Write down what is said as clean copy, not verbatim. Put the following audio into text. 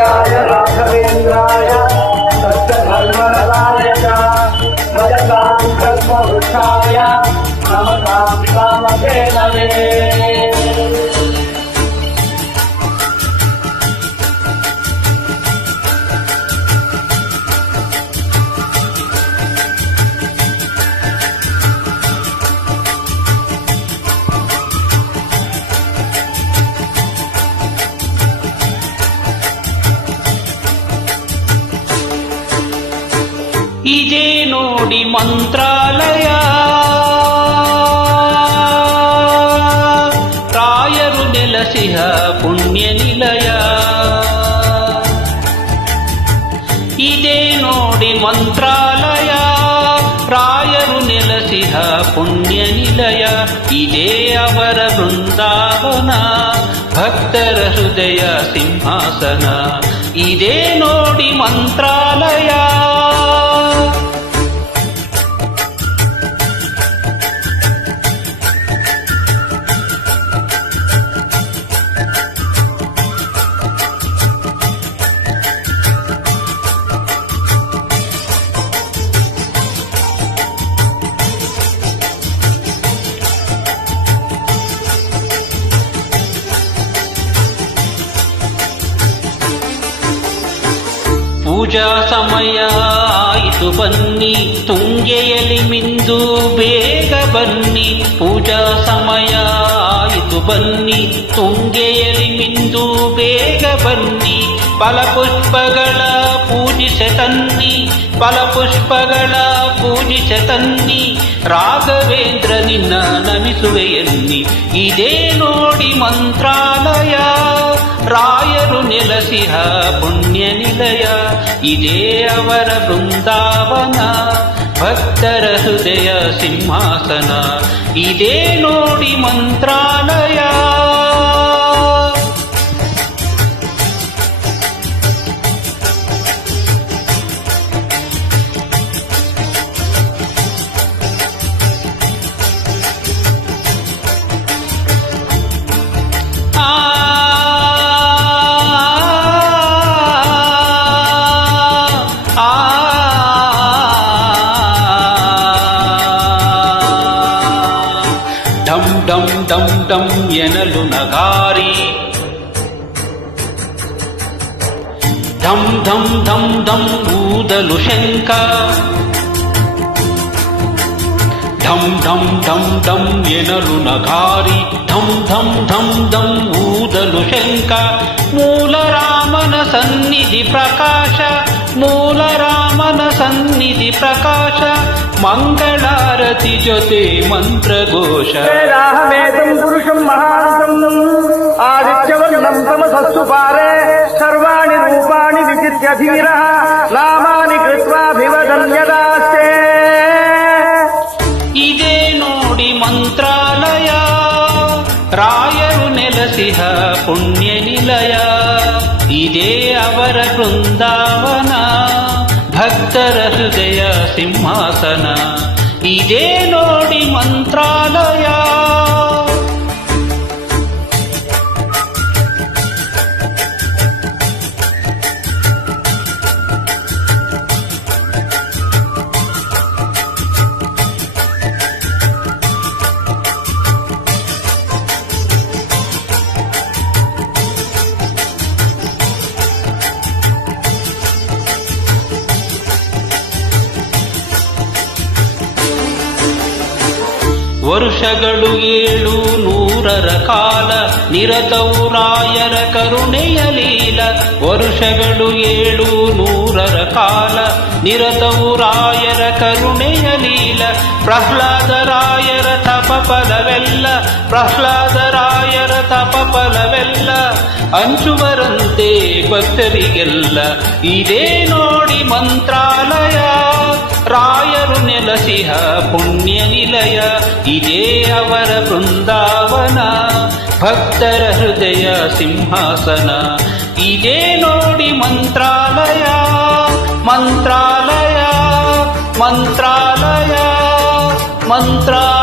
पूज्याय राघवेन्द्राय सत्यधर्मरताय च भजतां कल्पवृक्षाय नमतां कामधेनवे। ಇದೇ ನೋಡಿ ಮಂತ್ರಾಲಯ, ರಾಯರು ನೆಲಸಿಹ ಪುಣ್ಯ ನಿಲಯ. ಇದೇ ನೋಡಿ ಮಂತ್ರಾಲಯ, ರಾಯರು ನೆಲಸಿಹ ಪುಣ್ಯ ನಿಲಯ. ಇದೇ ಅವರ ಬೃಂದಾವನ, ಭಕ್ತರ ಹೃದಯ ಸಿಂಹಾಸನ. ಇದೇ ನೋಡಿ ಮಂತ್ರಾಲಯ. ಪೂಜಾ ಸಮಯ ಆಯಿತು ಬನ್ನಿ, ತುಂಗೆಯಲ್ಲಿ ಮಿಂದು ಬೇಗ ಬನ್ನಿ. ಪೂಜಾ ಸಮಯ ಆಯಿತು ಬನ್ನಿ, ತುಂಗೆಯಲ್ಲಿ ಮಿಂದು ಬೇಗ ಬನ್ನಿ. ಫಲಪುಷ್ಪಗಳ ಪೂಜಿಸೆ ತನ್ನಿ, ಫಲಪುಷ್ಪಗಳ ಪೂಜಿಸೆ ತನ್ನಿ. ರಾಘವೇಂದ್ರ ನಿನ್ನ ನಮಿಸುವೆ ಎನ್ನಿ. ಇದೇ ನೋಡಿ ಮಂತ್ರಾಲಯ, ರಾಯರು ನೆಲಸಿಹ ಪುಣ್ಯ ನಿಲಯ. ಇದೇ ಅವರ ಬೃಂದಾವನ, ಭಕ್ತರ ಹೃದಯ ಸಿಂಹಾಸನ. ಇದೇ ನೋಡಿ ಮಂತ್ರಾಲಯ. ಢಂ ಢಂ ಢಂ ಢಂ ಎನಲು ನಗಾರಿ, ಢಂ ಢಂ ಢಂ ಢಂ ಊದಲು ಶಂಕ. ಢಂ ಢಂ ಢಂ ಢಂ ಎನಲು ನಗಾರಿ, ಢಂ ಢಂ ಢಂ ಢಂ ಊದಲು ಶಂಕ. ಮೂಲ ರಾಮನ ಸನ್ನಿಧಿ ಪ್ರಕಾಶ, ಮೂಲ ರಾಮನ ಸನ್ನಿಧಿ ಪ್ರಕಾಶ. ಮಂಗಳಾರತಿ ಜೊತೆ ಮಂತ್ರಘೋಷ. वेदाहमेतम् पुरुषम् महान्तम् आदित्यवर्णम् तमसस्तु पारे सर्वाणि रूपाणि विचित्य धीरः नामानि कृत्वाभिवदन्यदास्ते. ಇದೇ ನೋಡಿ ಮಂತ್ರಾಲಯ, ರಾಯರು ನೆಲಸಿಹ ಪುಣ್ಯ ನಿಲಯ. ಇದೇ ಅವರ ಬೃಂದಾವನ, ಭಕ್ತರ ಹೃದಯ ಸಿಂಹಾಸನ. ಇದೇ ನೋಡಿ ಮಂತ್ರಾಲಯ. ವರುಷಗಳು 700 ಕಾಲ ನಿರತವು ರಾಯರ ಕರುಣೆಯ ಲೀಲ. ವರುಷಗಳು 700 ಕಾಲ ನಿರತವು ರಾಯರ ಕರುಣೆಯ ಲೀಲ. ಪ್ರಹ್ಲಾದ ರಾಯರ ತಪಫಲವೆಲ್ಲ, ಪ್ರಹ್ಲಾದ ರಾಯರ ತಪಫಲವೆಲ್ಲ. ಹಂಚುವರಂತೆ ಭಕ್ತರಿಗೆಲ್ಲ. ಇದೇ ನೋಡಿ ಮಂತ್ರಾಲಯ, ರಾಯರು ನೆಲಸಿಹ ಪುಣ್ಯ ನಿಲಯ. ಇದೇ ಅವರ ಬೃಂದಾವನ, ಭಕ್ತರ ಹೃದಯ ಸಿಂಹಾಸನ. ಇದೇ ನೋಡಿ ಮಂತ್ರಾಲಯ, ಮಂತ್ರಾಲಯ, ಮಂತ್ರಾಲಯ, ಮಂತ್ರಾಲಯ.